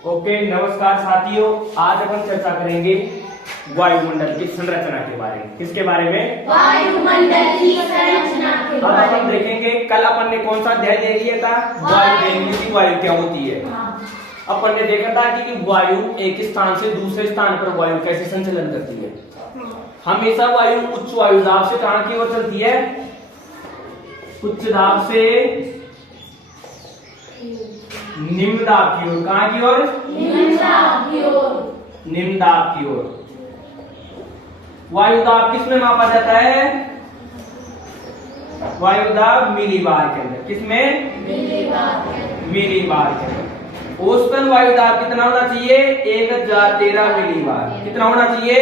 Okay, नमस्कार साथियों। आज अपन चर्चा करेंगे वायुमंडल की संरचना के बारे में। किसके बारे में? वायुमंडल की संरचना के अब बारे अपन में। देखेंगे, कल अपन ने कौन सा अध्याय दे दिया था? वायु देख ली थी, वायु क्या होती है। अपन ने देखा था कि वायु एक स्थान से दूसरे स्थान पर वायु कैसे संचलन करती है। हमेशा वायु उच्च वायु दाब से कहां की ओर चलती है? उच्च दाब से निम्न दाब की ओर। कहां की ओर? निम्न दाब की ओर। निम्न दाब की ओर। वायु दाब किसमें मापा जाता है? वायु दाब मिलीबार के अंदर। किसमें? मिलीबार के अंदर। औसतन वायु दाब कितना होना चाहिए? 1013 मिलीबार। कितना होना चाहिए?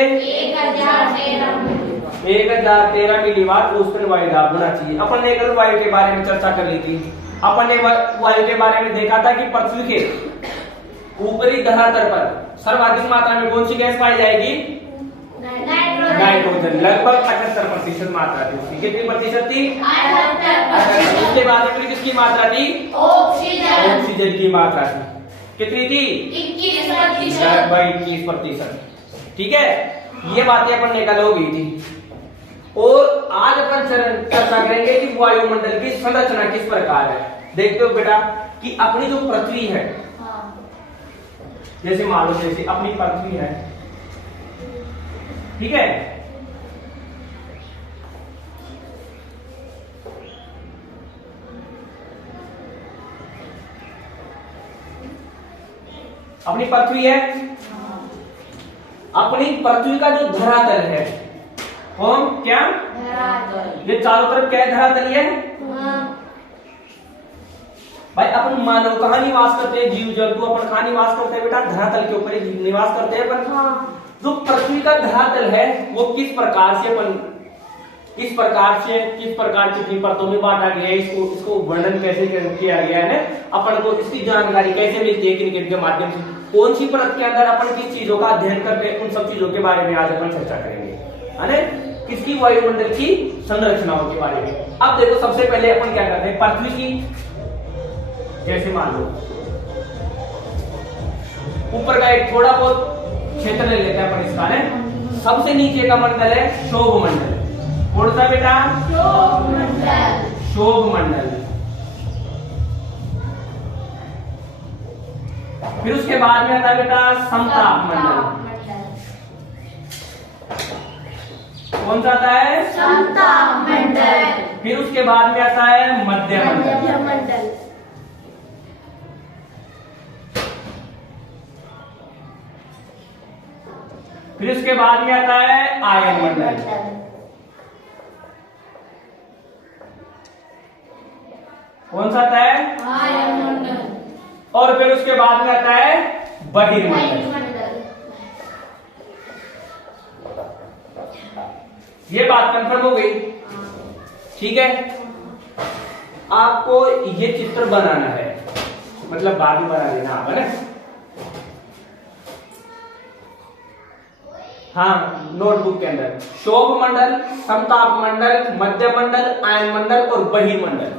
1013 मिलीबार औसतन वायु दाब होना चाहिए। अपन ने कल वायु के बारे में चर्चा कर ली थी। अपन ने वायु के बारे में देखा था कि पृथ्वी के ऊपरी धरातल पर सर्वाधिक मात्रा में कौन सी गैस पाई जाएगी? नाइट्रोजन। लगभग 78% मात्रा थी उसकी। कितनी प्रतिशत थी? 78%। उसके बाद में किसकी मात्रा थी? ऑक्सीजन की मात्रा थी। कितनी थी? 21%। लगभग 21%। ठीक है, ये बातें अपन ने कल हो गई थी। और आज अपन चर्चा करेंगे कि वायुमंडल की संरचना किस प्रकार है। देखते हो बेटा कि अपनी जो पृथ्वी है, जैसे मान लो जैसे अपनी पृथ्वी है, ठीक है, अपनी पृथ्वी है। अपनी पृथ्वी का जो धरातल है, कौन क्या? ये चारों तरफ क्या है? धरातल है भाई। अपन मानव कहाँ निवास करते हैं? जीव जंतु अपन कहाँ निवास करते हैं बेटा? धरातल के ऊपर ही निवास करते हैं अपन। जो पृथ्वी का धरातल है वो किस प्रकार से अपन किस प्रकार कितनी परतों में बांटा गया है, इसको वर्णन कैसे किया गया है, अपन को इसकी जानकारी कैसे मिलती है, किन के माध्यम से, कौन सी परत के अंदर अपन किस चीजों का अध्ययन करते हैं, उन सब चीजों के बारे में आज अपन चर्चा करेंगे, है ना? किसकी? वायुमंडल की संरचनाओं के बारे में। अब देखो, सबसे पहले अपन क्या करते हैं? पृथ्वी की, जैसे मान लो ऊपर का एक थोड़ा बहुत क्षेत्र ले लेते हैं अपन इसका, है सबसे नीचे का मंडल है शोभ मंडल। कौन सा बेटा? शोभ मंडल। फिर उसके बाद में आता है बेटा समताप मंडल। कौन सा आता है? समताप मंडल। फिर उसके बाद में आता है मध्य मंडल। फिर उसके बाद में आता है आयन मंडल। कौन सा आता है? आयन मंडल। और फिर उसके बाद में आता है बहिर्मंडल। ये बात कंफर्म हो गई, ठीक है। आपको ये चित्र बनाना है, मतलब बाद में बना देना आप, है ना? हाँ, नोटबुक के अंदर शोभ मंडल, समताप मंडल, मध्य मंडल, आयन मंडल और बहिर्मंडल,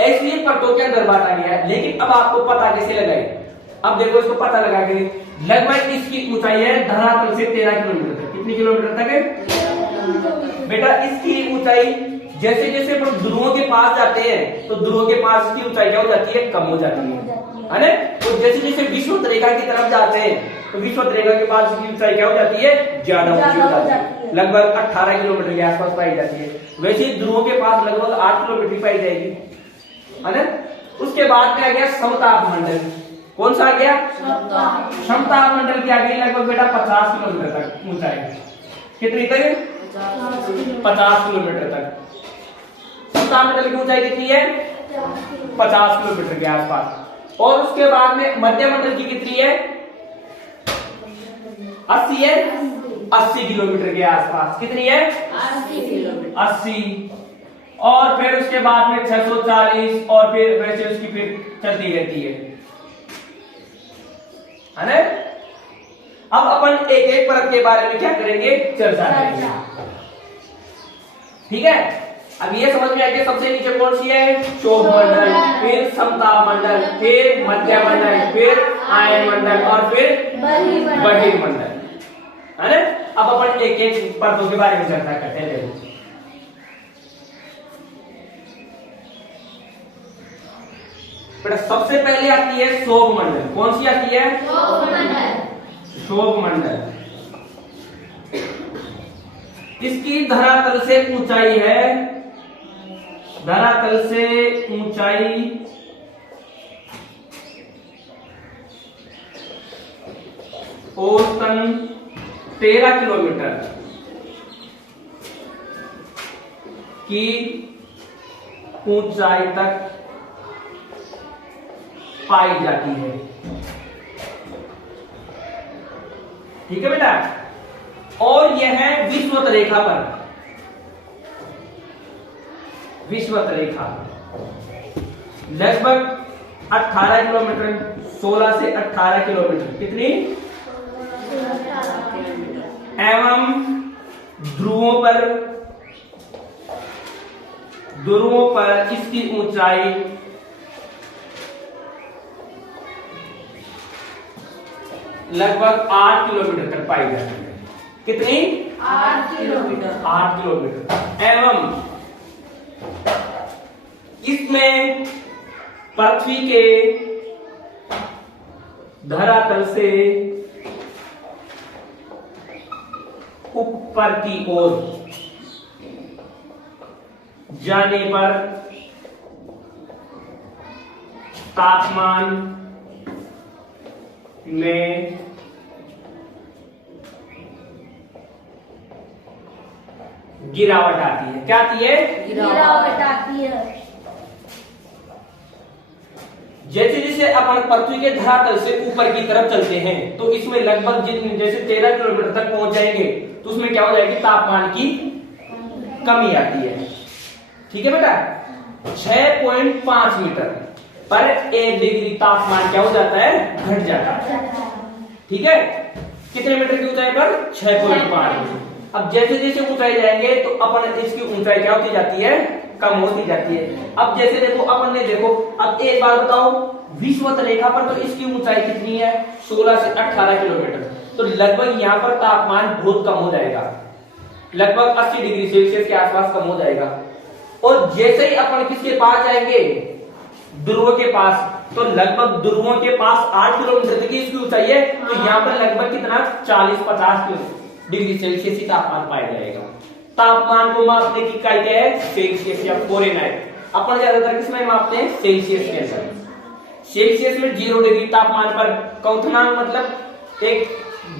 ऐसे ही परतों के अंदर बांटा गया है। लेकिन अब आपको पता कैसे लगाए? अब देखो, इसको पता लगा के लगभग इसकी ऊंचाई है धरातल से 13 किलोमीटर तक। कितनी किलोमीटर तक है बेटा? इसकी ऊंचाई जैसे जैसे हम ध्रुवों के पास जाते हैं तो ध्रुवों के पास की ऊंचाई क्या हो जाती है? कम हो जाती है ना? तो जैसे जैसे विषुवत रेखा की तरफ जाते हैं तो विषुवत रेखा के पास की ऊंचाई क्या हो जाती है? ज्यादा ऊंची हो जाती है, लगभग 18 किलोमीटर के आसपास पाई जाती है। वैसे ही ध्रुवों के पास लगभग 8 किलोमीटर पाई जाएगी, है ना? उसके बाद में आ गया समताप मंडल। कौन सा आ गया? समताप मंडल की आ गई लगभग बेटा 50 किलोमीटर तक ऊंचाई। कितनी तक? 50 किलोमीटर तक। समताप मंडल की ऊंचाई कितनी है? 50 किलोमीटर के आसपास। और उसके बाद में मध्य मंडल की कितनी है? 80 है, 80 किलोमीटर के आसपास। कितनी है? 80 किलोमीटर। 80। और फिर उसके बाद में 640 और फिर वैसे उसकी फिर चलती रहती है ना? अब अपन एक एक परत के बारे में क्या करेंगे? चर्चा करेंगे, ठीक है। अब ये समझ में आ गया सबसे नीचे कौन सी है, क्षोभ मंडल, फिर समताप मंडल, फिर मध्य मंडल, फिर आयन मंडल और फिर बहिर्मंडल, है ना। अब अपन एक एक परतों के बारे में चर्चा करते हैं। देखो बेटा सबसे पहले आती है क्षोभ मंडल। कौन सी आती है, क्षोभ मंडल। इसकी धरातल से ऊंचाई है, धरातल से ऊंचाई औसतन 13 किलोमीटर की ऊंचाई तक पाई जाती है। ठीक है बेटा। और यह है विषुवत रेखा पर, विषुवत रेखा लगभग 18 किलोमीटर, 16 से 18 किलोमीटर, कितनी, एवं ध्रुवों पर इसकी ऊंचाई लगभग 8 किलोमीटर तक पाई जाती है। कितनी, 8 किलोमीटर। 8 किलोमीटर। एवं इसमें पृथ्वी के धरातल से ऊपर की ओर जाने पर तापमान में गिरावट आती है। क्या आती है, गिरावट आती है। जैसे जैसे अपन पृथ्वी के धरातल से ऊपर की तरफ चलते हैं तो इसमें लगभग जैसे 13 किलोमीटर तक पहुंच जाएंगे तो उसमें क्या हो जाएगी, तापमान की कमी आती है। ठीक है बेटा। 6.5 मीटर पर 1 डिग्री तापमान क्या हो जाता है, घट जाता है। ठीक है। कितने मीटर की ऊंचाई पर, 6.5। अब जैसे जैसे ऊंचाई जाएंगे तो अपन इसकी ऊंचाई क्या होती जाती है, कम होती जाती है। अब जैसे देखो अपन ने देखो, अब एक बार बताओ विषुवत रेखा पर तो इसकी ऊंचाई कितनी है, 16 से 18 किलोमीटर। तो लगभग यहाँ पर तापमान बहुत कम हो जाएगा, लगभग 80 डिग्री सेल्सियस के आसपास कम हो जाएगा। और जैसे ही अपन किसके पास जाएंगे, ध्रुव के पास, तो लगभग ध्रुवों के पास 8 किलोमीटर तक की इसकी ऊंचाई है। तो यहाँ पर लगभग कितना, 40-50 डिग्री सेल्सियस ही तापमान पाया जाएगा। तापमान को मापने की इकाई क्या है, सेल्सियस या फ़ारेनहाइट। अपन ज्यादातर किसमें मापते हैं, सेल्सियस के अंदर। सेल्सियस में 0 डिग्री तापमान पर क्वथनांक मतलब एक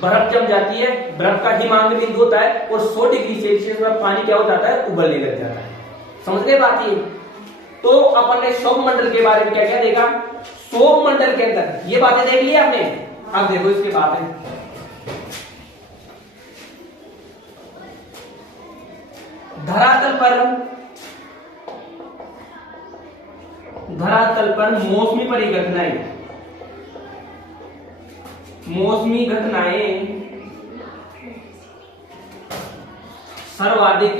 बर्फ जम जाती है, बर्फ का हिमांक बिंदु होता है, और 100 डिग्री सेल्सियस पर पानी क्या हो जाता है, उबलने लग जाता है। समझ गए बात ये। तो अपन ने क्षोभ मंडल के बारे में क्या क्या देखा, क्षोभ मंडल के अंदर ये बातें देख ली आपने। अब देखो इसके बाद धरातल पर मौसमी परिघटनाएं, मौसमी घटनाएं सर्वाधिक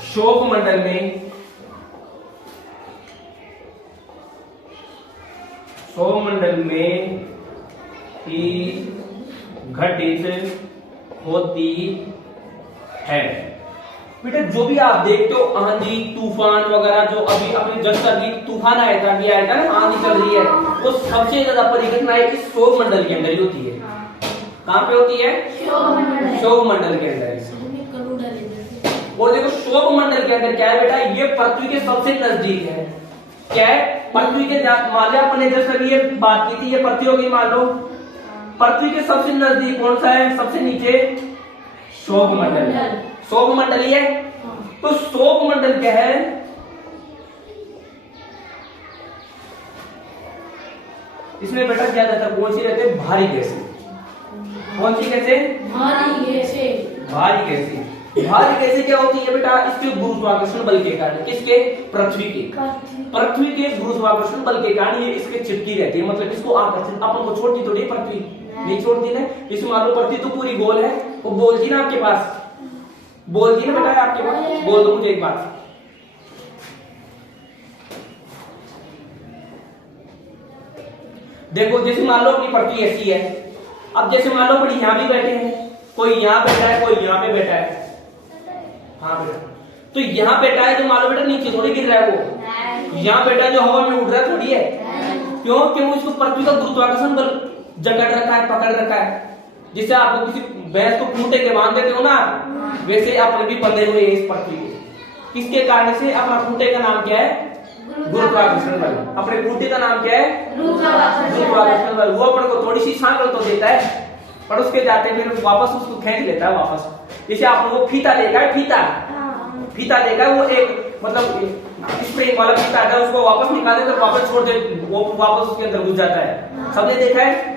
क्षोभ मंडल में, क्षोभ मंडल में ही घटित होती है। बेटा जो भी आप देखते हो आंधी तूफान वगैरह, जो अभी अपने जस्ट अभी तूफान आया था, अभी आया था ना, आंधी चल रही है, वो सबसे ज्यादा परिघटनाएं इस क्षोभ मंडल के अंदर ही होती है। कहाँ पे होती है, क्षोभ मंडल के अंदर। और देखो क्षोभ मंडल के अंदर क्या है बेटा, ये पृथ्वी के सबसे नजदीक है। क्या है, पृथ्वी के, मान लो अपने जस्ट अभी ये बात की थी, ये पृथ्वी होगी, मान लो पृथ्वी के सबसे नजदीक कौन सा है, सबसे नीचे क्षोभ मंडल है। क्षोभ मंडल ही है। तो क्षोभ मंडल क्या है, इसमें बेटा ज्यादातर कौन सी रहते हैं, भारी गैसें। कौन सी गैसें, भारी गैसें। भारी गैसें। भारी गैसें क्या होती है बेटा, इसके गुरुत्वाकर्षण बल के कारण, किसके, पृथ्वी के, पृथ्वी के गुरुत्वाकर्षण बल के कारण ये इसके चिपकी रहती है। मतलब इसको आकर्षण, अपन को छोड़ती थोड़ी पृथ्वी, नहीं छोड़ती ना। इसमें मान लो पृथ्वी तो पूरी गोल है, वो गोल थी ना आपके पास, बोल दी ना बेटा आपके पास, बोल दो मुझे एक बात। देखो जैसे मान लो अपनी पृथ्वी ऐसी है, अब जैसे मान लो अपनी यहां भी बैठे हैं, कोई यहां बैठा है कोई यहां पे बैठा है, हाँ बेटा, तो यहां बैठा है तो मान लो बेटा नीचे थोड़ी गिर रहा है वो, यहां बैठा है जो हवा में उड़ रहा है थोड़ी है, क्यों? क्योंकि उसको पृथ्वी का गुरुत्वाकर्षण बल जकड़ रखा है, पकड़ रखा है। जिससे आप किसी भैंस को खूंटे के बांध देते हो ना, वैसे अपने भी बंधे हुए इस पृथ्वी को, किसके कारण से? अपना खूंटे का नाम क्या है? गुरुत्वाकर्षण बल। अपने खूंटे का नाम क्या है? गुरुत्वाकर्षण बल। वो अपन को थोड़ी सी सांगल तो देता है, पर उसके जाते फिर वापस उसको खींच लेता है वापस। जैसे आपने वो फीता देखा है, फीता देखा है, वो एक मतलब स्प्रिंग वाला फीता है, उसको वापस निकाले तो वापस छोड़ दे, वो वापस उसके अंदर घुस जाता है। सबने देखा है?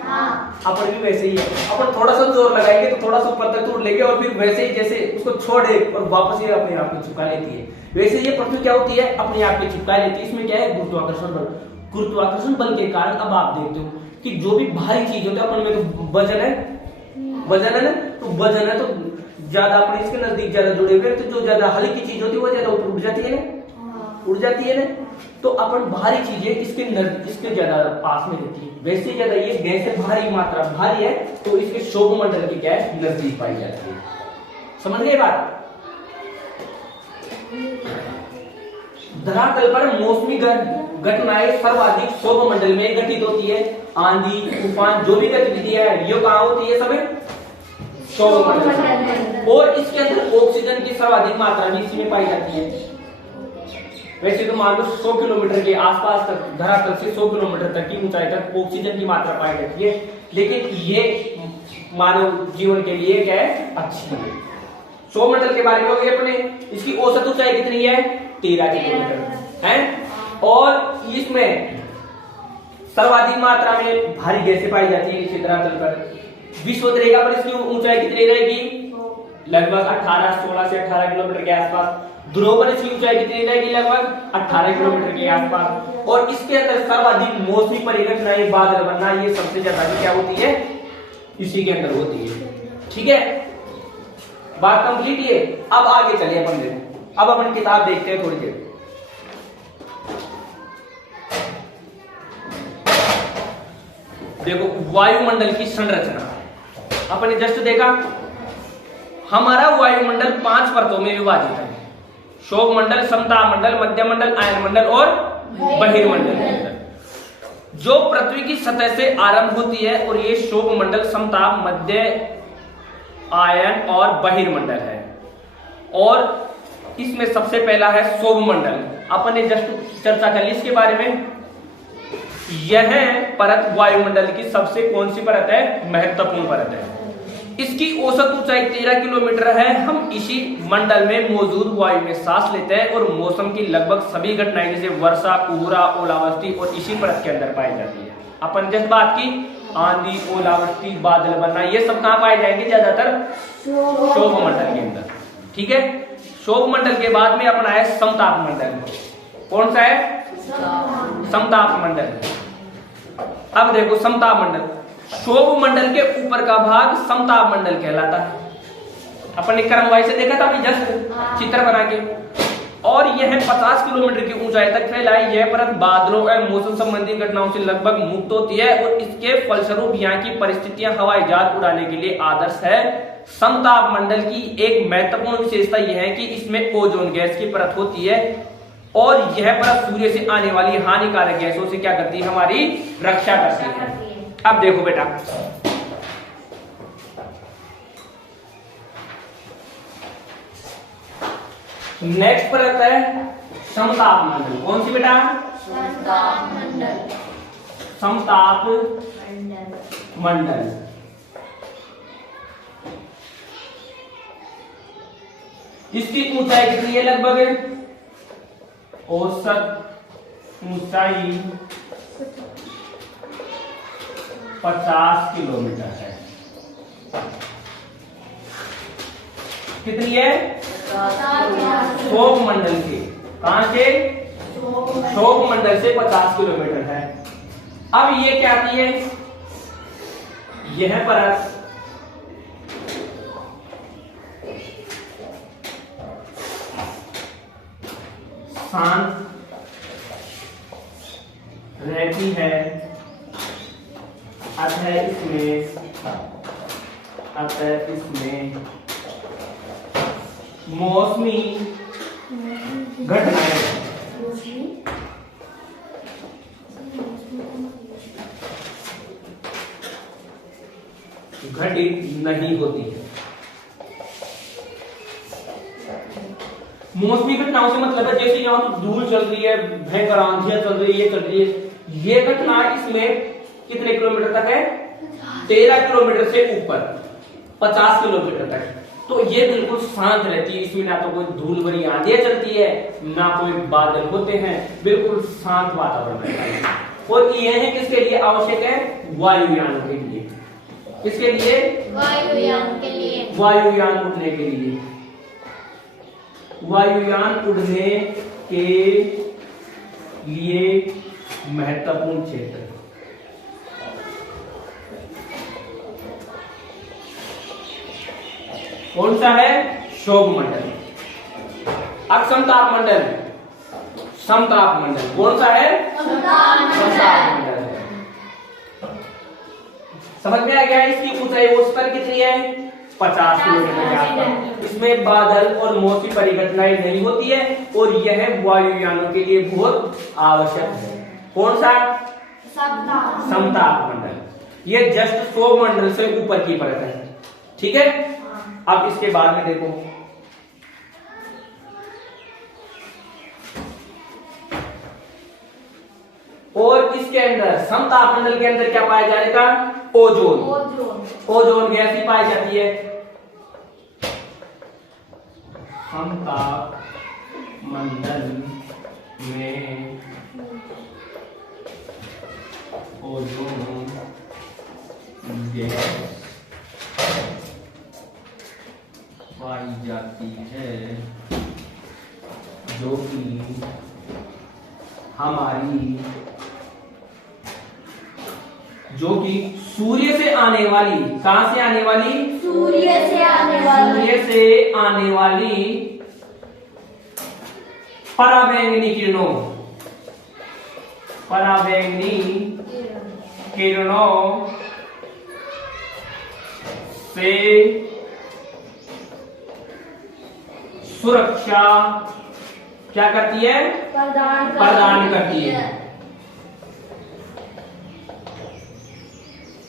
अपन भी वैसे ही है, अपन थोड़ा सा जोर लगाएंगे तो थोड़ा सा ऊपर तक तोड़ लेंगे और फिर वैसे ही जैसे उसको छोड़े और वापस ये अपने आप को चिपका लेती है, वैसे ये पृथ्वी क्या होती है? अपने आप को चिपका लेती है। इसमें क्या है? गुरुत्वाकर्षण बल। गुरुत्वाकर्षण बल के कारण अब आप देखते हो कि जो भी भारी चीज होती है, अपन में तो वजन है ना, तो वजन है तो ज्यादा अपने इसके नजदीक ज्यादा जुड़े हुए, तो जो ज्यादा हल्की चीज होती है वो ज्यादा ऊपर उड़ जाती है ना, उड़ जाती है ना, तो अपन भारी चीजें इसके ज्यादा पास में रहती है। वैसे ज्यादा ये गैस भारी मात्रा भारी है तो इसके शोभ मंडल की क्या है? नजदीक पाई जाती है। समझ गए बात? धरातल पर मौसमी घटनाएं सर्वाधिक शोभ मंडल में घटित होती है। आंधी तूफान जो भी गतिविधि है ये कहां होती है? सब शोभ मंडल। और इसके अंदर ऑक्सीजन की सर्वाधिक मात्रा भी इसी में पाई जाती है। वैसे तो मान लो 100 किलोमीटर के आसपास तक, धरातल से 100 किलोमीटर तक की ऊंचाई तक ऑक्सीजन की मात्रा पाई जाती है, लेकिन ये मानव जीवन के लिए क्या है? अच्छी है। सौरमंडल के बारे में हो गए अपने। इसकी औसत ऊंचाई कितनी है? 13 किलोमीटर है, और इसमें सर्वाधिक मात्रा में भारी गैसें पाई जाती है इसी धरातल पर। विश्व रेखा पर इसकी ऊंचाई कितनी रहेगी? लगभग 16 से 18 किलोमीटर के आसपास। ध्रुव पर इसकी ऊंचाई कितनी रहेगी? लगभग 18 किलोमीटर के आसपास। और इसके अंदर सर्वाधिक मौसमी परिघटनाएं, बादल बनना, ये सबसे ज्यादा क्या होती है? इसी के अंदर होती है। ठीक है, बात कंप्लीट है। अब आगे चलिए अपन देखो, अब अपन किताब देखते हैं थोड़ी देर। देखो वायुमंडल की संरचना अपन ने जस्ट देखा। हमारा वायुमंडल 5 परतों में विभाजित है: शोभ मंडल, समताप मंडल, मध्य मंडल, आयन मंडल और बहिर्मंडल। जो पृथ्वी की सतह से आरंभ होती है, और ये शोभ मंडल, समताप, मध्य, आयन और बहिर्मंडल है। और इसमें सबसे पहला है शोभ मंडल। अपन ने जस्ट चर्चा कर ली इसके बारे में। यह परत वायुमंडल की सबसे कौन सी परत है? महत्वपूर्ण परत है। इसकी औसत ऊंचाई 13 किलोमीटर है। हम इसी मंडल में मौजूद वायु में सांस लेते हैं, और मौसम की लगभग सभी घटनाएं जैसे वर्षा, कोहरा, ओलावृष्टि और इसी परत के अंदर पाई जाती है। अपन जिस बात की आंधी, ओलावृष्टि, बादल बनना, ये सब कहां पाए जाएंगे? ज्यादातर शोभ मंडल के अंदर। ठीक है, शोभ मंडल के बाद में अपना है समताप मंडल। कौन सा है? समताप मंडल। अब देखो समताप मंडल, शोभ मंडल के ऊपर का भाग समताप मंडल कहलाता है। अपन ने क्रमवार से देखा था अभी जस्ट चित्र बना के। और यह 50 किलोमीटर की ऊंचाई तक फैला है। यह परत बादलों और मौसम संबंधी घटनाओं से लगभग मुक्त होती है, और इसके फलस्वरूप यहाँ की परिस्थितियां हवाई जहाज उड़ाने के लिए आदर्श है। समताप मंडल की एक महत्वपूर्ण विशेषता यह है कि इसमें ओजोन गैस की परत होती है, और यह परत सूर्य से आने वाली हानिकारक गैसों से क्या करती है? हमारी रक्षा करती है। अब देखो बेटा, नेक्स्ट परत है समताप मंडल। कौन सी बेटा? समताप मंडल। समताप मंडल। इसकी ऊंचाई कितनी है? लगभग औसत ऊंचाई 50 किलोमीटर है। कितनी है? शोभ मंडल से, कहां से? शोभ मंडल से 50 किलोमीटर है। अब ये क्या आती है? यह परत शांत रहती है, अतः इसमें मौसमी घटनाएं घटित नहीं होती है। मौसमी घटनाओं से मतलब है जैसे यहाँ तो धूल चल रही है, भयंकर आंधियां चल रही है, ये चल रही है, ये घटना इसमें कितने किलोमीटर तक है? 13 किलोमीटर से ऊपर 50 किलोमीटर तक। तो ये बिल्कुल शांत रहती है, इसमें ना तो कोई धूल भरी आंधियां चलती है, ना कोई बादल होते हैं, बिल्कुल शांत वातावरण रहता है। और यह किसके लिए आवश्यक है? वायुयान के लिए। किसके लिए? वायुयान के लिए। वायुयान उड़ने के लिए। वायुयान उड़ने के लिए महत्वपूर्ण क्षेत्र। कौन सा है? शोभ मंडल। अब समताप मंडल, समताप मंडल कौन सा है? समताप मंडल है। समझ में आ गया? इसकी ऊंचाई उस पर कितनी है? 50 किलोमीटर के आसपास। इसमें बादल और मौसमी परिघटनाएं नहीं होती है और यह वायुयानों के लिए बहुत आवश्यक है। कौन सा? समताप मंडल। यह जस्ट शोभ मंडल से ऊपर की परत है। ठीक है, अब इसके बाद में देखो, और इसके अंदर समताप मंडल के अंदर क्या पाया जाएगा? ओजोन। ओजोन गैस ही पाई जाती है। समताप मंडल में ओजोन गैस पाई जाती है, जो कि हमारी सूर्य से आने वाली, कहां से आने वाली? सूर्य से आने वाली पराबैंगनी किरणों से सुरक्षा क्या करती है? प्रदान करती है।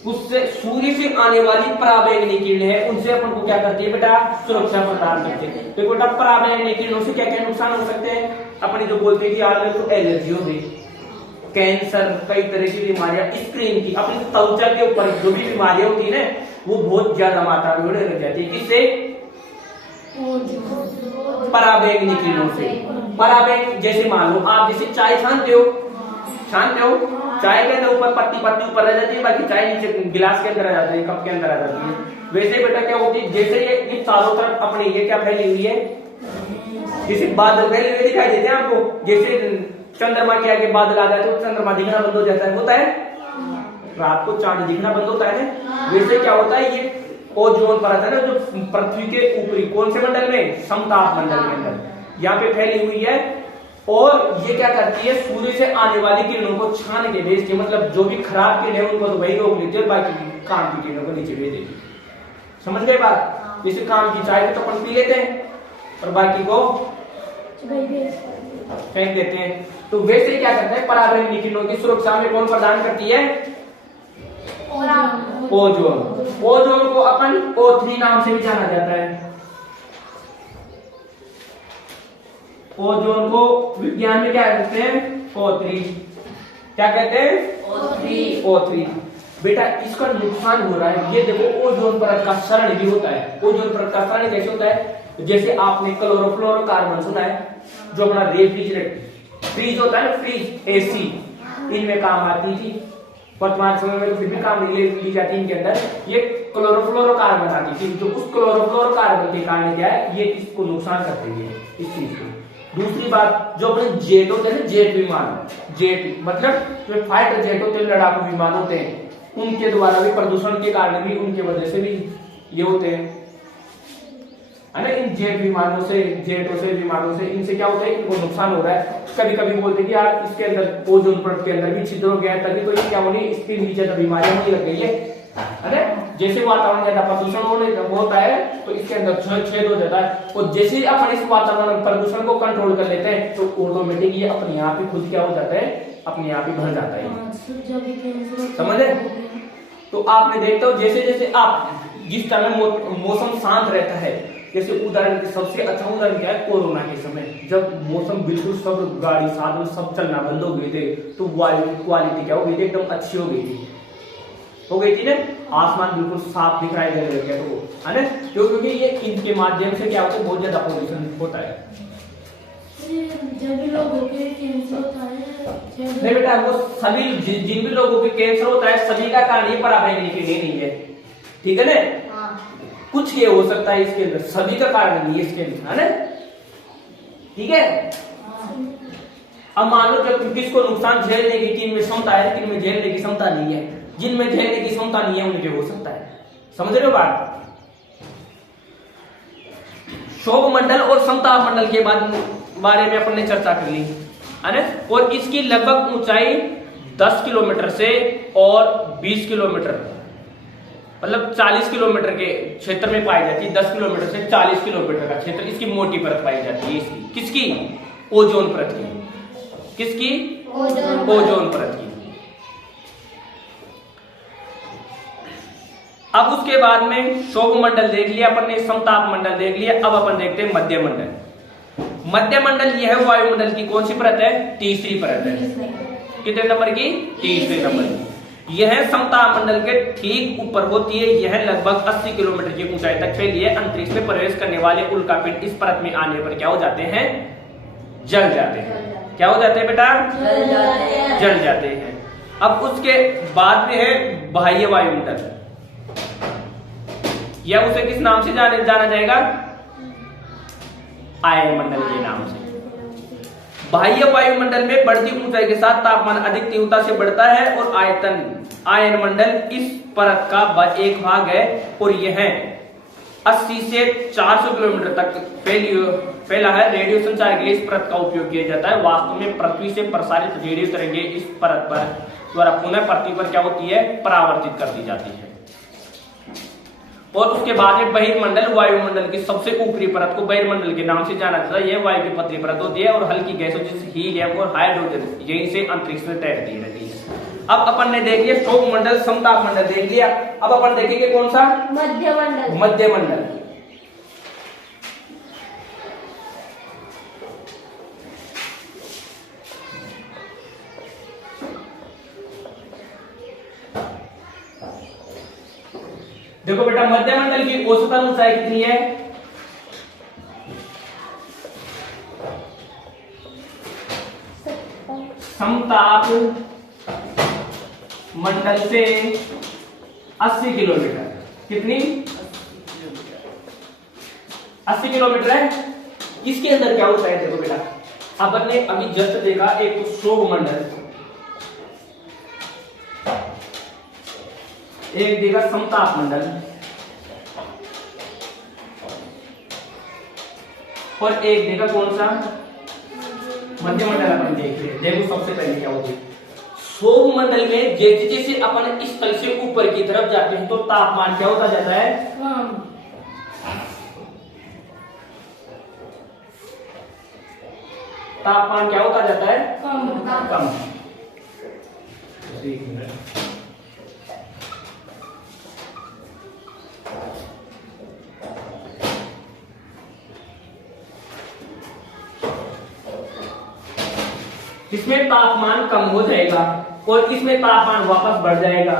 उससे सूर्य से आने वाली पराबैंगनी किरण है, उनसे अपन को क्या करती है बेटा? सुरक्षा प्रदान करती है। तो बेटा पराबैंगनी किरणों से क्या क्या नुकसान हो सकते हैं? अपने जो बोलते हैं कि यार तो एलर्जी हो गई, कैंसर, कई तरह की बीमारियां, स्क्रीन की, अपनी त्वचा के ऊपर जो भी बीमारियां होती है ना, वो बहुत ज्यादा मात्रा में होने लग जाती है। किससे? पराबैंगनी किरणों से। पराबैंग जैसे मान लो आप जैसे चाय छानते हो, चाय के अंदर ऊपर पत्ती ऊपर रह जाती है, बाकी चाय नीचे गिलास के अंदर आ जाती है, कप के अंदर आ जाती है। वैसे बेटा क्या होती है, जैसे ये चारों तरफ अपने ये क्या फैली हुई है, जैसे बादल फैले हुए दिखाई देते हैं आपको, जैसे चंद्रमा के आगे बादल आ जाए तो चंद्रमा दिखना बंद हो जाता है, होता है? रात को चांद दिखना बंद होता है। वैसे क्या होता है, ये ओजोन परत है ना, जो पृथ्वी के ऊपरी कौन से मंडल में? समताप मंडल के अंदर यहाँ पे फैली हुई है, और ये क्या करती है? सूर्य से आने वाली किरणों को छान के भेजती है, मतलब जो भी खराब किरणें हैं उनको तो वही रोक लेती है और बाकी काम की किरणों को नीचे भेज देती है। समझ गए बात? जैसे काम की चाय को तो अपन पी लेते हैं और बाकी को फेंक देते हैं। तो वैसे क्या करता है? पराबैंगनी किरणों की सुरक्षा में कौन प्रदान करती है? ओजोन। ओजोन को अपन O3 नाम से भी जाना जाता है। ओजोन को विज्ञान में क्या कहते हैं? O3। क्या कहते हैं? O3। बेटा इसका नुकसान हो रहा है, ये देखो ओजोन परत का क्षरण भी होता है। ओजोन परत का क्षरण जैसे होता है, जैसे आपने क्लोरोफ्लोरोकार्बन सुना है, जो अपना रेफ्रिजरेटर फ्रीज होता है ना, फ्रीज, एसी, इनमें काम आती थी, वर्तमान समय में तो फिर भी काम ली जाती है इनके अंदर। ये क्लोरोफ्लोरोकार्बन आती थी, जो उस क्लोरोफ्लोरोकार्बन के कारण क्या है, ये इसको नुकसान करते हैं इस चीज को। दूसरी बात, जो अपने जेट होते हैं, जेट विमान, जेट मतलब जो फाइटर जेट होते हैं, लड़ाकू विमान होते हैं, उनके द्वारा भी प्रदूषण के कारण भी, उनके वजह से भी ये होते हैं। है ना। इन जेट विमानों से, जेटों से, विमानों से, इनसे क्या होता है, इनको नुकसान हो रहा है। कभी कभी बोलते हैं कि यार इसके अंदर ओजोन परत के अंदर भी छिद्र हो गया है, तभी तो ये क्या होनी, इसके नीचे तो बीमारियां होने लग गई है ना। जैसे वातावरण ज्यादा प्रदूषण होता है तो इसके अंदर छेद हो जाता है, और जैसे ही अपन इस वातावरण प्रदूषण को कंट्रोल कर लेते हैं तो ऑटोमेटिक ये अपने आप ही खुद क्या हो जाता है, अपने आप ही भर जाता है। समझे? तो आपने देखते हो जैसे जैसे आप जिस टाइम मौसम शांत रहता है, जैसे उदाहरण के सबसे अच्छा उदाहरण क्या है, कोरोना के समय जब मौसम बिल्कुल सब गाड़ी साधन सब चलना बंद हो गए थे, तो वायु की क्वालिटी क्या हो गई थी, एकदम अच्छी हो गई थी ना। आसमान बिल्कुल साफ दिखाई देने लग गया, तो है ना, क्योंकि ये इनके माध्यम से क्या होता है, बहुत ज्यादा पोल्यूशन होता है। जब भी लोगों के कैंसर होता है, नहीं बेटा, वो सभी जिन भी लोगों के कैंसर होता है सभी का कारण ये बराबर नहीं है, ठीक है ना। कुछ ये हो सकता है इसके अंदर, सभी का कारण नहीं है इसके अंदर, है ना, ठीक है। अब मान लो जब किसको नुकसान झेलने की टीम में क्षमता है, किन में झेलने की क्षमता नहीं है, जिनमें झेलने की क्षमता नहीं है उनके हो सकता है। समझ रहे हो बात? शोभ मंडल और समताप मंडल के बारे में अपन ने चर्चा कर ली, है ना। और इसकी लगभग ऊंचाई 10 किलोमीटर से और 20 किलोमीटर, मतलब 40 किलोमीटर के क्षेत्र में पाई जाती है। 10 किलोमीटर से 40 किलोमीटर का क्षेत्र इसकी मोटी परत पाई जाती है। इसकी किसकी? ओजोन परत की। किसकी? ओजोन परत की। अब उसके बाद में शोभ मंडल देख लिया अपन ने, समताप मंडल देख लिया। अब अपन देखते हैं मध्य मंडल। मध्य मंडल यह है वायुमंडल की कौन सी परत है? तीसरी परत है। कितने नंबर की? तीसरे नंबर की। यह समताप मंडल के ठीक ऊपर होती है। यह लगभग 80 किलोमीटर की ऊंचाई तक फैली है। अंतरिक्ष में प्रवेश करने वाले उल्कापिंड इस परत में आने पर क्या हो जाते हैं? जल जाते हैं। क्या हो जाते हैं बेटा? जल जाते हैं। अब उसके बाद में है बाह्य वायुमंडल। या उसे किस नाम से जाना जाएगा? आयन मंडल के नाम से। बाह्य वायुमंडल में बढ़ती ऊंचाई के साथ तापमान अधिक तीव्रता से बढ़ता है और आयन मंडल इस परत का एक भाग है और यह 80 से 400 किलोमीटर तक फैला है। रेडियो संचार के लिए इस परत का उपयोग किया जाता है। वास्तव में पृथ्वी से प्रसारित रेडियो तरंगें इस परत पर द्वारा पुनः पृथ्वी पर क्या होती है? परावर्तित कर दी जाती है। और उसके बाद में बहिर्मंडल, वायुमंडल की सबसे ऊपरी परत को बहिर्मंडल के नाम से जाना जाता है। यह वायु की पतली परत होती है और हल्की गैसों जैसे हीलियम और हाइड्रोजन यहीं से अंतरिक्ष में तैरती रहती है। अब अपन ने देख लिया शोभ मंडल, समताप मंडल देख लिया। अब अपन देखेंगे कौन सा? मध्य मंडल। मध्य मंडल। देखो बेटा, मध्य मंडल की औसतन ऊंचाई कितनी है? समताप मंडल से 80 किलोमीटर। कितनी? 80 किलोमीटर है। इसके अंदर क्या होता है? देखो बेटा, अपन ने अभी जस्ट देखा एक शोभ मंडल, एक देखा समताप मंडल और एक देखा कौन सा? मध्य मंडल। अपन देख रहे, देखो सबसे पहले क्या होती है। शोभ मंडल में जैसे जैसे अपन इस तल से ऊपर की तरफ जाते हैं तो तापमान क्या होता जाता है? तापमान क्या होता जाता है? कम। इसमें तापमान कम हो जाएगा और इसमें तापमान वापस बढ़ जाएगा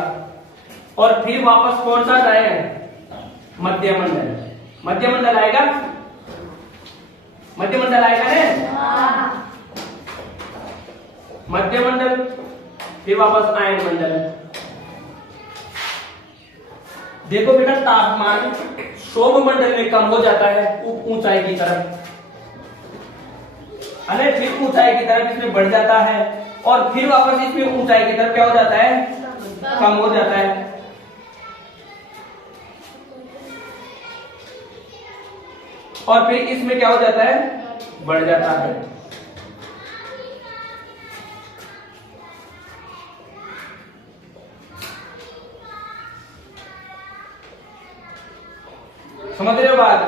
और फिर वापस कौन सा जाएगा? मध्य मंडल। मध्य मंडल आएगा, मध्य मंडल आएगा ना। मध्य मंडल फिर वापस आयन मंडल। देखो बेटा, तापमान शोभ मंडल में कम हो जाता है ऊंचाई की तरफ, अरे फिर ऊंचाई की तरफ इसमें बढ़ जाता है और फिर वापस इसमें ऊंचाई की तरफ क्या हो जाता है? कम हो जाता है। और फिर इसमें क्या हो जाता है, बढ़ जाता है। समझ रहे हो बात?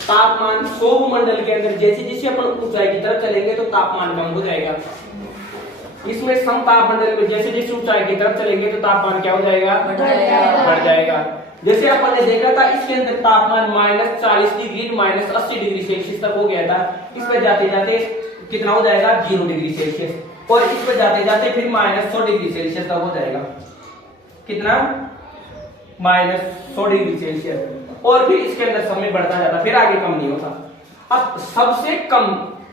तापमान शोभ मंडल के अंदर जैसे जैसे अपन ऊंचाई की तरफ चलेंगे तो तापमान कम हो जाएगा। इसमें समताप मंडल में जैसे जैसे ऊंचाई की तरफ चलेंगे तो तापमान क्या हो जाएगा, बढ़ जाएगा। जैसे अपन ने देखा था इसके अंदर तापमान -40 डिग्री -80 डिग्री सेल्सियस तक हो गया था। इसमें जाते जाते कितना हो जाएगा, 0 डिग्री सेल्सियस, और इसमें जाते जाते फिर -100 डिग्री सेल्सियस तक हो जाएगा। कितना, -100 डिग्री सेल्सियस, और फिर इसके अंदर समय बढ़ता जाता, फिर आगे कम नहीं होता। अब सबसे कम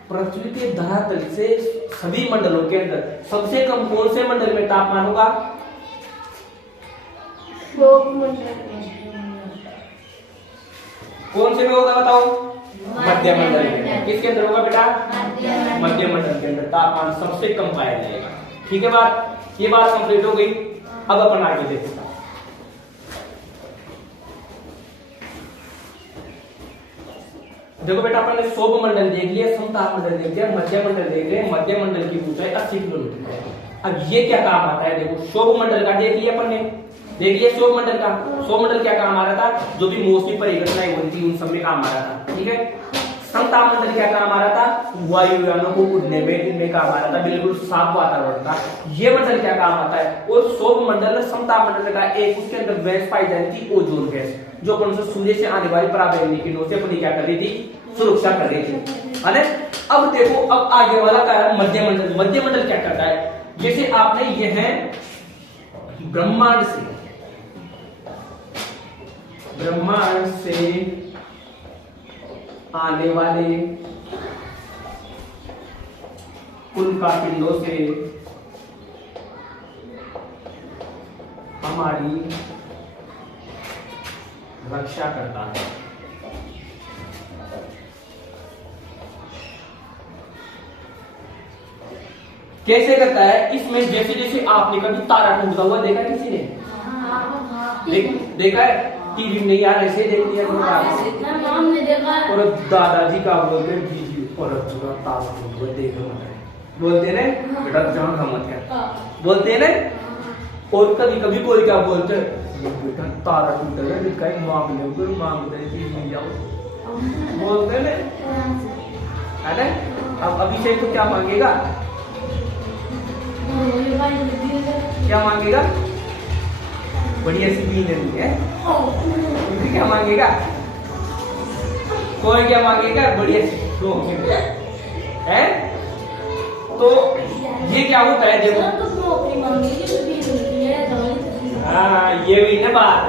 पृथ्वी के धरातल से सभी मंडलों के अंदर सबसे कम कौन से मंडल में तापमान होगा, कौन से में होगा बताओ, मध्य मंडल में। किसके अंदर होगा बेटा, मध्य मंडल के अंदर तापमान सबसे कम पाया जाएगा। ठीक है बात, ये बात कंप्लीट हो गई। अब अपन आगे देखते हैं। देखो बेटा, अपन ने शोभ मंडल देख लिया, समताप मंडल देख लिया, मध्य मंडल देख लिया। मध्य मंडल की ऊंचाई 80 किलोमीटर है। अब ये क्या काम आता है, देखो शोभ मंडल का देख लिया अपन ने, देख लिया शोभ मंडल का। शोभ मंडल क्या काम आ रहा था, जो भी मौसमी परिघटनाएं होती थी उन सब में काम आ रहा था। ठीक है। समताप मंडल क्या काम आ रहा था, वायुयानों को उड़ने में काम आ रहा था, बिल्कुल साफ वातावरण था। ये मंडल क्या काम आता है, और शोभ मंडल समताप मंडल का एक उसके अंदर गैस पाई जाती थी, ओजोन गैस, जो अपन से सूर्य से आने वाली पराबैंगनी किरणों से अपनी क्या कर रही थी, सुरक्षा कर रही थी, है ना। अब देखो, अब आगे वाला क्या है, मध्य मंडल। मध्य मंडल क्या करता है, जैसे आपने ये है ब्रह्मांड से आने वाले उल्कापिंडों से हमारी रक्षा करता है। कैसे करता है, इसमें जैसे जैसे आपने कभी तारा टूटता हुआ देखा किसी ने, देखा है, टीवी में यार ऐसे देख लिया हमने देखा है। और दादाजी का बोलते हैं, जी और तारा टूट हुआ देखो, बोलते ना बेटा जान का मत क्या बोलते ना। और कभी कभी कोई क्या बोलते हैं, बेटा तारा टूटा है, दिखा मांग ले जाओ, बोलते ना, है ना। अब अभी से तो क्या मांगेगा, क्या मांगेगा, बढ़िया सी बीन है, क्या मांगेगा, कोई क्या मांगेगा, बढ़िया सी है। तो ये क्या होता है, देखो हाँ, ये भी ना बात।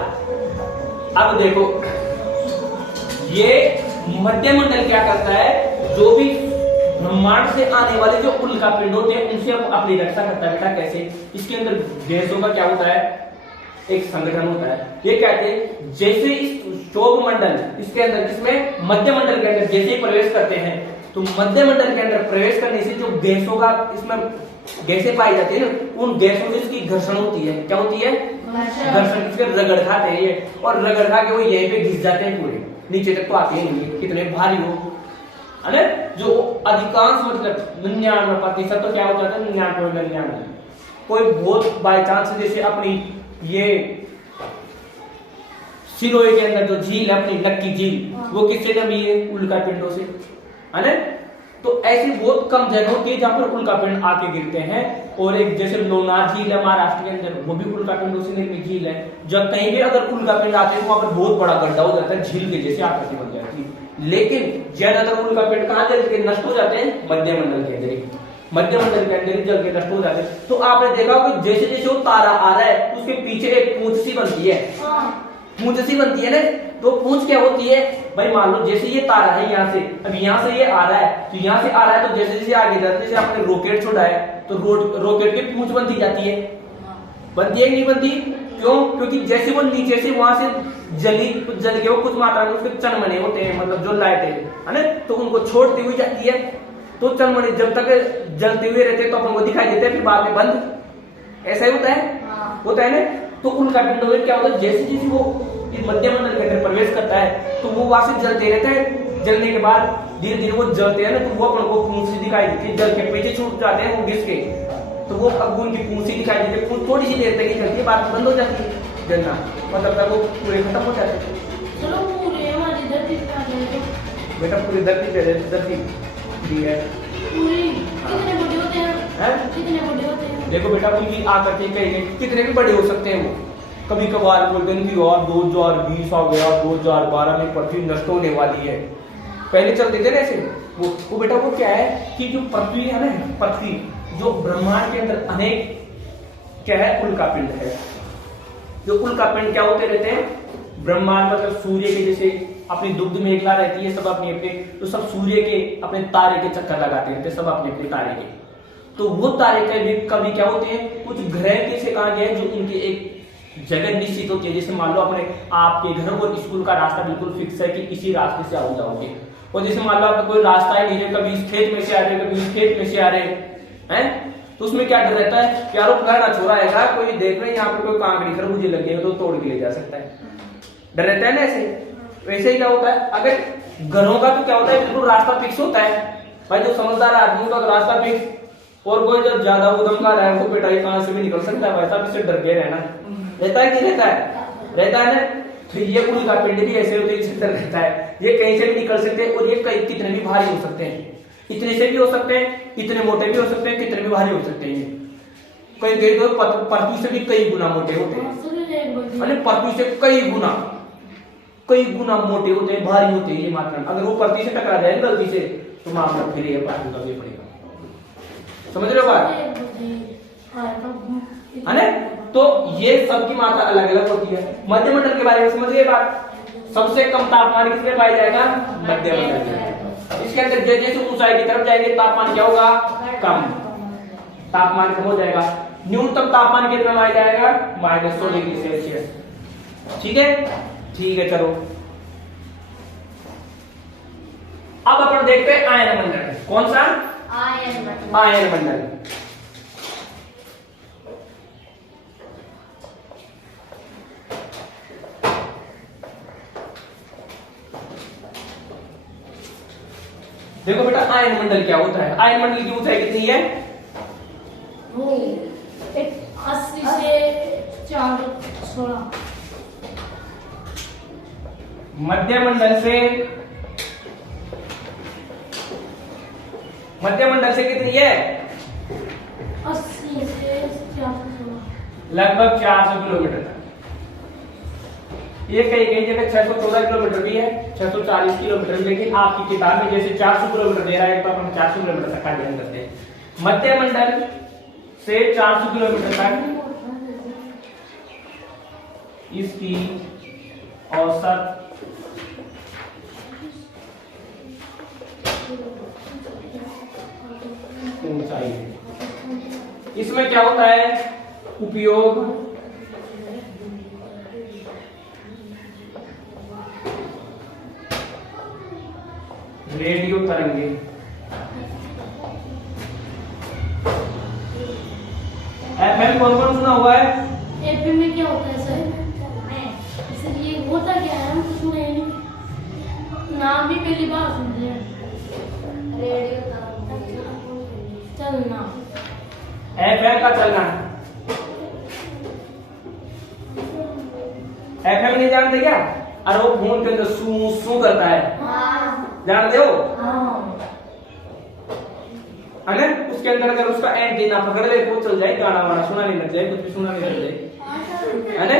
अब देखो, ये मध्य मंडल क्या करता है, जो भी ब्रह्मांड से आने वाले जो उल्कापिंड होते हैं उनसे अपनी रक्षा करता है। बेटा कैसे, इसके अंदर गैसों का क्या होता है, एक संगठन होता है। ये कहते हैं जैसे इस शोभ मंडल इसके अंदर, जिसमें मध्य मंडल के अंदर जैसे ही प्रवेश करते हैं, तो मध्य मंडल के अंदर प्रवेश करने से जो गैसों का, इसमें गैसें पाई जाती है, उन गैसों से इसकी घर्षण होती है। क्या होती है, घर्षण। इसके रगड़ खाते हैं ये, और रगड़ खा के वो यहीं पे घिस जाते हैं, पूरे नीचे तक तो आते ही नहीं, कितने भारी हो, है ना। जो अधिकांश मतलब 99% तो क्या हो जाता है, 99.99, कोई बहुत बाय चांस जैसे अपनी ये सिरोही के अंदर जो झील है, अपनी नक्की झील, वो किससे जमी है, उल्कापिंडों से, है ना। तो ऐसी बहुत कम जगह होती है जहां पर उल्कापिंड आके गिरते हैं। और एक जैसे लोनार झील है महाराष्ट्र के अंदर, वो भी उल्कापिंडों से निर्मित झील है। जब कहीं भी अगर उल्कापिंड आते हैं वहां पर बहुत बड़ा गड्ढा हो जाता है, झील के जैसे आकृति बन जाती है। लेकिन ज्यादातर उल्कापिंड कहां जल के नष्ट हो जाते हैं, मध्य मंडल के अंदर, मध्य मंडल के अंदर जल के नष्ट हो जाते हैं। तो आपने देखा कि जैसे जैसे वो तारा आ रहा है उसके पीछे एक पूंछ सी बनती है, पूंछ सी बनती है ना। तो पूंछ क्या होती है भाई, मान लो जैसे ये तारा है यहाँ से, अब यहाँ से ये आ रहा है, तो यहाँ से आ रहा है, तो जैसे जैसे आगे जाते, जैसे आपने रॉकेट छोड़ा है तो रॉकेट की पूंछ बनती जाती है, बनती है नहीं बनती, क्यों, क्योंकि जैसे वो नीचे से वहां से जल के वो कुछ मात्रा में उसके चनमने होते हैं, मतलब जो लाइट है ना, तो उनको छोड़ती हुई जाती है। तो चनमने जब तक जलते हुए रहते तो अपन को दिखाई देते हैं, फिर बाद में बंद ऐसा ही होता है, होता है ना। तो उल्का पिंड में क्या होता है, जैसे जैसे वो इस मध्य मंडल के अंदर प्रवेश करता है तो वो वहां से जलते रहता है, जलने के बाद धीरे धीरे वो जलते हैं ना, तो वो अपन को पूंछ दिखाई देती है, जल के पीछे छूट जाते हैं वो घिस के, तो वो अब उनकी पूंछी दिखाई देती है, पूंछ थोड़ी सी देर तक ही चलती है, बाद में बंद हो जाती है जलना, मतलब तक वो पूरे खत्म हो जाते हैं। चलो पूरे हमारी धरती पे आ गए तो बेटा पूरी धरती पे धरती भी है, पूरी कितने बड़े होते हैं, कितने बड़े होते हैं? देखो बेटा उनकी आकृति कहीं कितने भी बड़े हो सकते हैं वो, कभी कभार बोलते हैं कि और 2020 आ गया, 2012 में पृथ्वी नष्ट होने वाली है, पहले चलते थे ना ऐसे। वो बेटा वो क्या है कि जो पृथ्वी है ना, पृथ्वी जो ब्रह्मांड के अंदर अनेक क्या है, उल्कापिंड है। जो उल्कापिंड क्या होते रहते हैं, ब्रह्मांड मतलब सूर्य के जैसे अपनी दुग्ध मेखला रहती है, सब अपने अपने, तो सब सूर्य के अपने तारे के चक्कर लगाते रहते हैं, सब अपने अपने तारे के। तो वो तारे के भी कभी क्या होते हैं, कुछ ग्रह के से कहा गया है जो उनकी एक जगह निश्चित होती है, जैसे मान लो अपने आपके घर और स्कूल का रास्ता बिल्कुल फिक्स है कि इसी रास्ते से आओ जाओगे, और जैसे मान लो आपका कोई रास्ता ही नहीं है, कभी इस खेत में से आ रहे, कभी इस खेत में से आ रहे हैं, तो उसमें क्या डर रहता है कि यार फलाना छोरा आएगा, कोई देख रहे हैं यहाँ पे कोई कांकड़ी खरबूजे लगे हैं तो तोड़ के ले जा सकता है, डर रहता है ना ऐसे। वैसे ही क्या होता है, अगर घरों का तो क्या होता है बिल्कुल रास्ता फिक्स होता है भाई, जो समझदार आदमी का रास्ता फिक्स, और कोई जब ज्यादा उदमकार है वो बेटा कहां से भी निकल सकता है, वैसा भी से डर के रहना रहता है कि रहता है, रहता है ना। तो ये उल्कापिंड भी ऐसे होते हैं, इससे डर रहता है, ये कहीं से भी निकल सकते हैं, और ये कई कितने भी भारी हो सकते हैं, इतने से भी हो सकते हैं, इतने मोटे भी हो सकते हैं, कितने भी भारी हो सकते हैं, कई कई तो पृथ्वी से भी कई गुना मोटे होते हैं, पृथ्वी से कई गुना मोटे होते हैं, भारी होते हैं ये मात्रा। अगर वो पृथ्वी से टकरा जाए गलती से तो मामला फिर ये पृथ्वी का भी पड़ेगा, समझ रहे हो बात है ना। तो ये सबकी मात्रा अलग अलग होती है। मध्यमंडल के बारे में समझिए बात, सबसे कम तापमान किसमें पाया जाएगा, मध्यमंडल में। इसके अंदर जैसे जैसे ऊंचाई की तरफ जाएंगे तापमान क्या होगा, कम, तापमान कम हो जाएगा। न्यूनतम तापमान कितना पाया जाएगा, -100 डिग्री सेल्सियस। ठीक है, ठीक है, चलो अब अपन देखते हैं आयन मंडल। कौन सा, आयन मंडल। देखो बेटा आयन मंडल क्या होता है, आयन मंडल की ऊंचाई कितनी है, 80 से 416। मध्यमंडल से कितनी है, 80 से 416, लगभग 400 किलोमीटर तक। ये कई कई जगह 614 किलोमीटर भी है, 640 किलोमीटर, लेकिन आपकी किताब में जैसे 400 किलोमीटर दे रहा है तो अपन 400 किलोमीटर तक का अध्ययन करते हैं। मध्यमंडल से 400 किलोमीटर तक इसकी औसत ऊंचाई है। इसमें क्या होता है, उपयोग रेडियो तरंगे, एफएम कौन कौन सुना हुआ है, एफएम में क्या होता है सर, ये होता क्या है, हम तो सुने नहीं, नाम भी पहली बार सुन रहे हैं। रेडियो चलना, एफएम का चलना, एफएम नहीं जानते क्या, अरे वो फोन के अंदर सू सू करता है, जानते हो, है ना। उसके अंदर अगर उसका एंटीना पकड़ ले तो चल जाए, गाना वाना सुना नहीं लग जाए, कुछ भी सुना नहीं लग जाए, है ना,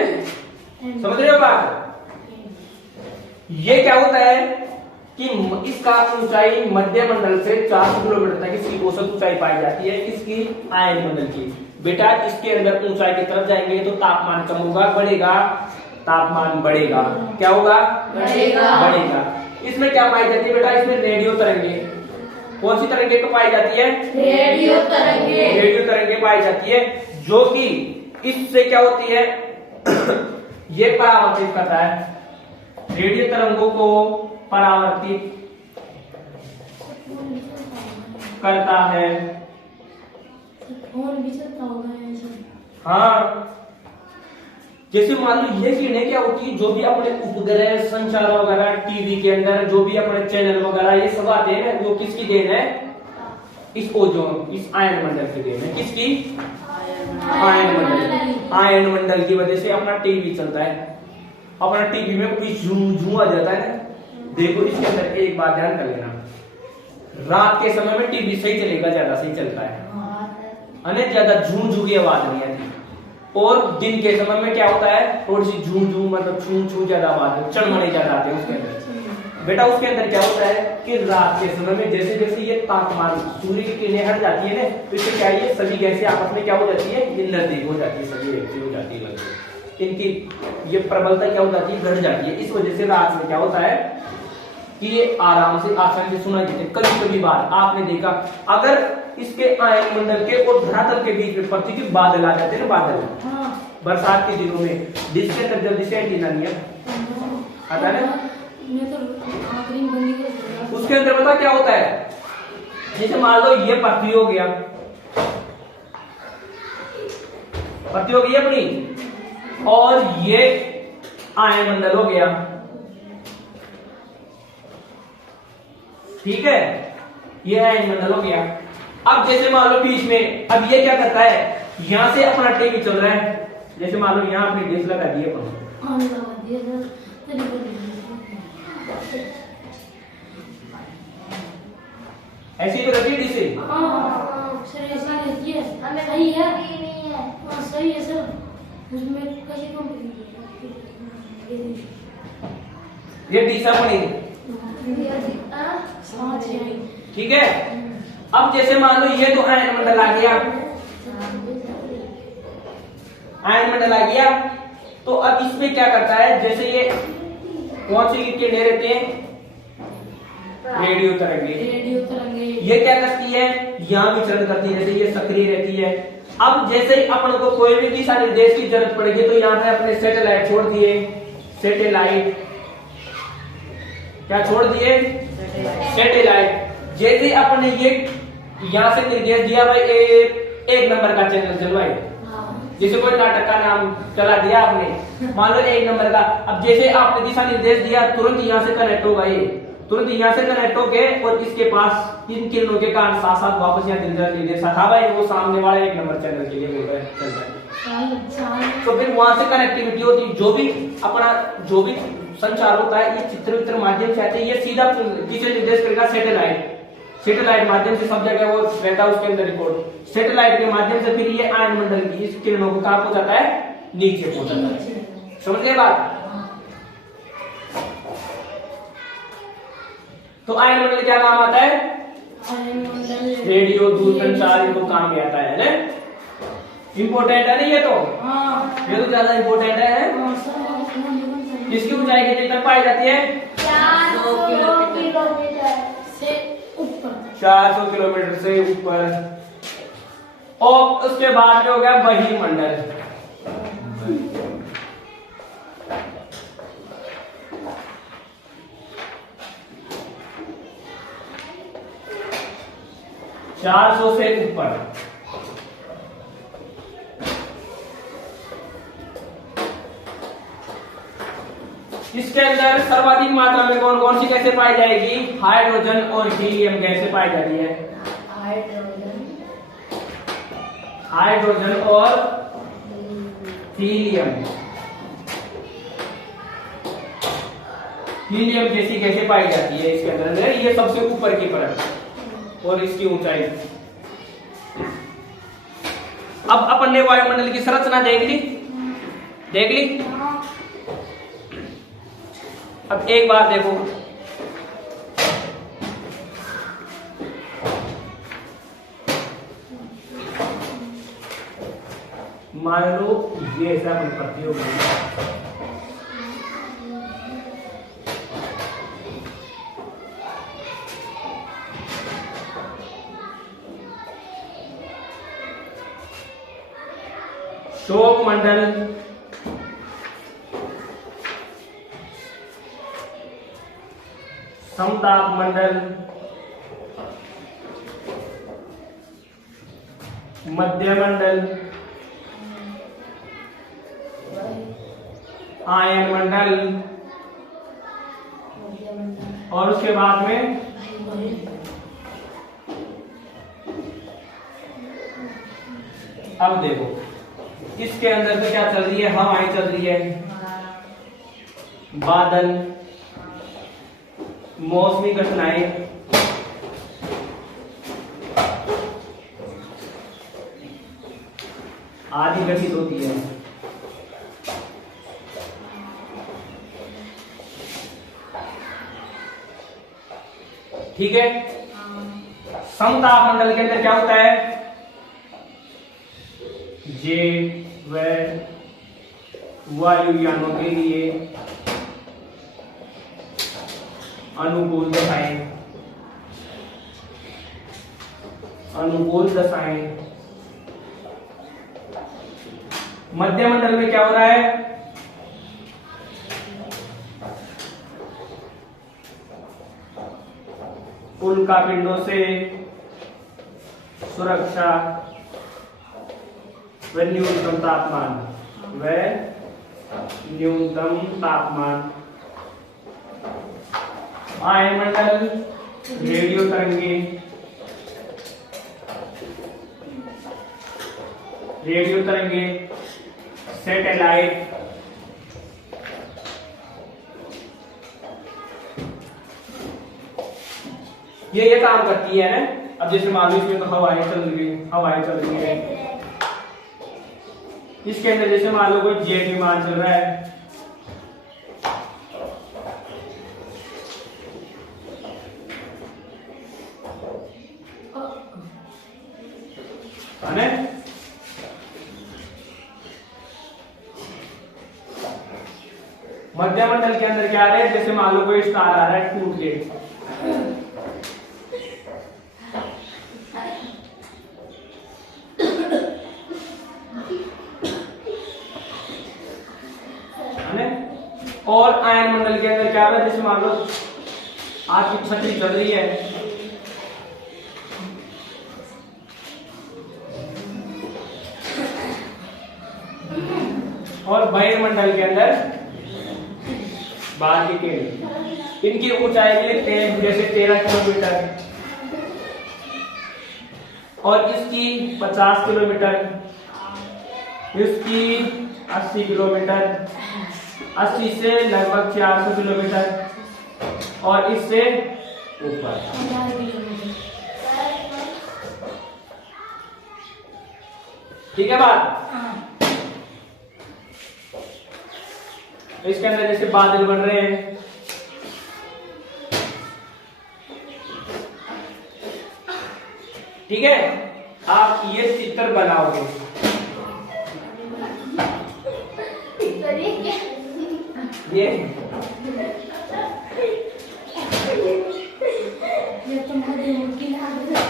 समझ रहे हो बात। ये क्या होता है कि इसका ऊंचाई मध्यमंडल से 400 किलोमीटर तक इसकी औसत ऊंचाई पाई जाती है, इसकी आयन मंडल की। बेटा इसके अंदर ऊंचाई की तरफ जाएंगे तो तापमान कम होगा, बढ़ेगा, तापमान बढ़ेगा, क्या होगा, बढ़ेगा। इसमें क्या पाई जाती है बेटा, इसमें रेडियो तरंगे, कौन सी तरंगे तो पाई जाती है, रेडियो तरंगे, रेडियो तरंगे पाई जाती है, जो कि इससे क्या होती है ये परावर्तित करता है, रेडियो तरंगों को परावर्तित करता है, फोन भी चलता होगा ऐसे, हाँ, जैसे मान लो ये किरणें क्या होती है, जो भी अपने उपग्रह संचार वगैरह टीवी के अंदर जो भी अपने चैनल वगैरह ये सब आते हैं, वो किसकी देन है? इस ओजोन, इस आयन मंडल की देन है। किसकी? आयन मंडल। आयन मंडल की वजह से अपना टीवी चलता है। अपना टीवी में कोई झूम आ जाता है। देखो इसके अंदर एक बात ध्यान कर लेना, रात के समय में टीवी सही चलेगा, ज्यादा सही चलता है, ज्यादा झूम की आवाज नहीं आती। और दिन के समय में क्या होता है, थोड़ी सी झूम मतलब छू ज्यादा आवाज, चढ़मड़े ज्यादा आते हैं उसके अंदर। बेटा उसके अंदर क्या होता है कि रात के समय में जैसे जैसे ये तापमान सूर्य की किरणें हट जाती है ना, तो इससे क्या है, सभी गैसें आपस में क्या हो जाती है, ये नजदीक हो जाती है, सभी एक हो जाती है, इनकी ये प्रबलता क्या हो जाती है, घट जाती है। इस वजह से रात में क्या होता है कि ये आराम से आसानी से सुनाई देते। कभी कभी बार आपने देखा, अगर इसके आयन मंडल के और धरातल के बीच में पृथ्वी के बादल आ जाते हैं ना, बादल बरसात के दिनों में, जिसके अंदर जल्दी से एंटीना नहीं आता है ना, उसके अंदर पता क्या होता है, जैसे मान लो ये पृथ्वी हो गया, पृथ्वी हो गई अपनी, और ये आयन मंडल हो गया, ठीक है, ये आयन मंडल हो गया। अब जैसे मान लो बीच में, अब ये क्या करता है, यहां से अपना टीवी चल रहा है, जैसे मान लो यहां अपनी डिश लगा दी है, ऐसी तो रखी डिश सही है सर, उसमें ये डिशा बनी, ठीक है। अब जैसे मान लो ये तो आयन मंडल आ गया, आयन मंडल आ गया, तो अब इसमें क्या करता है, जैसे ये कौन सी किरणें रहते हैं, रेडियो तरंगे, ये क्या करती है, यहाँ विचरण करती है, जैसे ये सक्रिय रहती है। अब जैसे ही अपन को कोई भी दिशा निर्देश की जरूरत पड़ेगी, तो यहाँ पे अपने सैटेलाइट छोड़ दिए, सैटेलाइट क्या छोड़ दिए, सैटेलाइट। जैसे अपने ये यहाँ से निर्देश दिया भाई, एक नंबर का चैनल चलवाए, जैसे कोई नाटक का नाम चला दिया आपने, मान लो 1 नंबर का। अब जैसे आपने दिशा निर्देश दिया, तुरंत यहाँ से कनेक्ट होगा, ये तुरंत यहाँ से कनेक्ट हो गए, और इसके पास इन किरणों के कारण साथ साथ वापस यहाँ निर्देश था भाई, वो सामने वाला 1 नंबर चैनल के लिए बोल रहा है, चलता है। तो फिर वहां से कनेक्टिविटी होती है, जो भी अपना जो भी संचार होता है, ये चित्र माध्यम से आते हैं, ये सीधा किसे निर्देश करेगा, सैटेलाइट माध्यम से सब जगह वो रहता है, उसके अंदर रिकॉर्ड, सैटेलाइट के माध्यम से फिर ये आयन मंडल की इस किरणों को कहां पहुंचाता है, नीचे पहुंचाता है। समझ गए बात? तो आयन मंडल क्या काम आता है, रेडियो दूरसंचार इनको काम में आता है ना, इम्पोर्टेंट है ना ये तो, ये तो ज्यादा इम्पोर्टेंट है। किसकी ऊंचाई कितनी तक पाई जाती है, 400 किलोमीटर से ऊपर। और उसके बाद में हो गया बहिर्मंडल, चार सौ से ऊपर। इसके अंदर सर्वाधिक मात्रा में कौन कौन सी गैसें पाई जाएगी, हाइड्रोजन और हीलियम गैसें पाई जाती है, हाइड्रोजन और हीलियम, हीलियम जैसी गैसें पाई जाती है इसके अंदर। ये सबसे ऊपर की परत और इसकी ऊंचाई। अब अपन ने वायुमंडल की संरचना देख ली। अब एक बार देखो, मान लो ये ऐसा अपनी पत्ती हो गई, शोक मंडल, समताप मंडल, मध्य मंडल, आयन मंडल, और उसके बाद में अब देखो इसके अंदर तो क्या चल रही है, हवाएं चल रही है, बादल, मौसमी घटनाएं, आदि घटित होती है। ठीक है। समताप मंडल के अंदर क्या होता है, जे व वायुयानों के लिए अनुकूल दशाएं, अनुकूल दशाएं। मध्य मंडल में क्या हो रहा है, उल्का पिंडों से सुरक्षा व न्यूनतम तापमान, वायुमंडल, रेडियो तरंगे, सैटेलाइट, ये काम करती है ना। अब जैसे मान लो इसमें तो हवाएं चल रही है, इसके अंदर जैसे मान लो कोई जेट विमान चल रहा है, है ना? मध्य मंडल के अंदर क्या आ रहा है, जैसे मान लो कोई स्टार आ रहा है टूट के, और आयन मंडल के अंदर क्या है, जैसे मान लो आपकी छतरी चल रही है, और बहिर्मंडल के अंदर बाहर के केंद्र, इनकी ऊंचाई भी लिखते हैं, जैसे 13 किलोमीटर, और इसकी 50 किलोमीटर, इसकी 80 किलोमीटर, 80 से लगभग 400 किलोमीटर, और इससे ऊपर। ठीक है बात। इसके अंदर जैसे बादल बन रहे हैं, ठीक है, आप ये चित्र बनाओगे, ये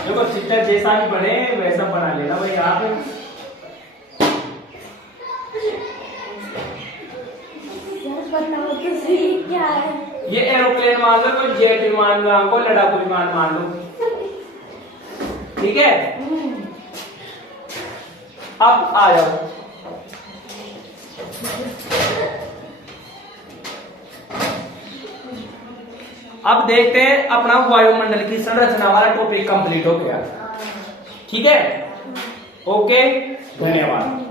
देखो चित्र जैसा भी बने वैसा बना लेना भाई आप। क्या है ये एरोप्लेन मान लो, कोई जेट विमान मान लो, लड़ाकू विमान मान लो, ठीक है। अब आ जाओ, अब देखते हैं अपना वायुमंडल की संरचना वाला टॉपिक कंप्लीट हो गया। ठीक है, ओके, धन्यवाद।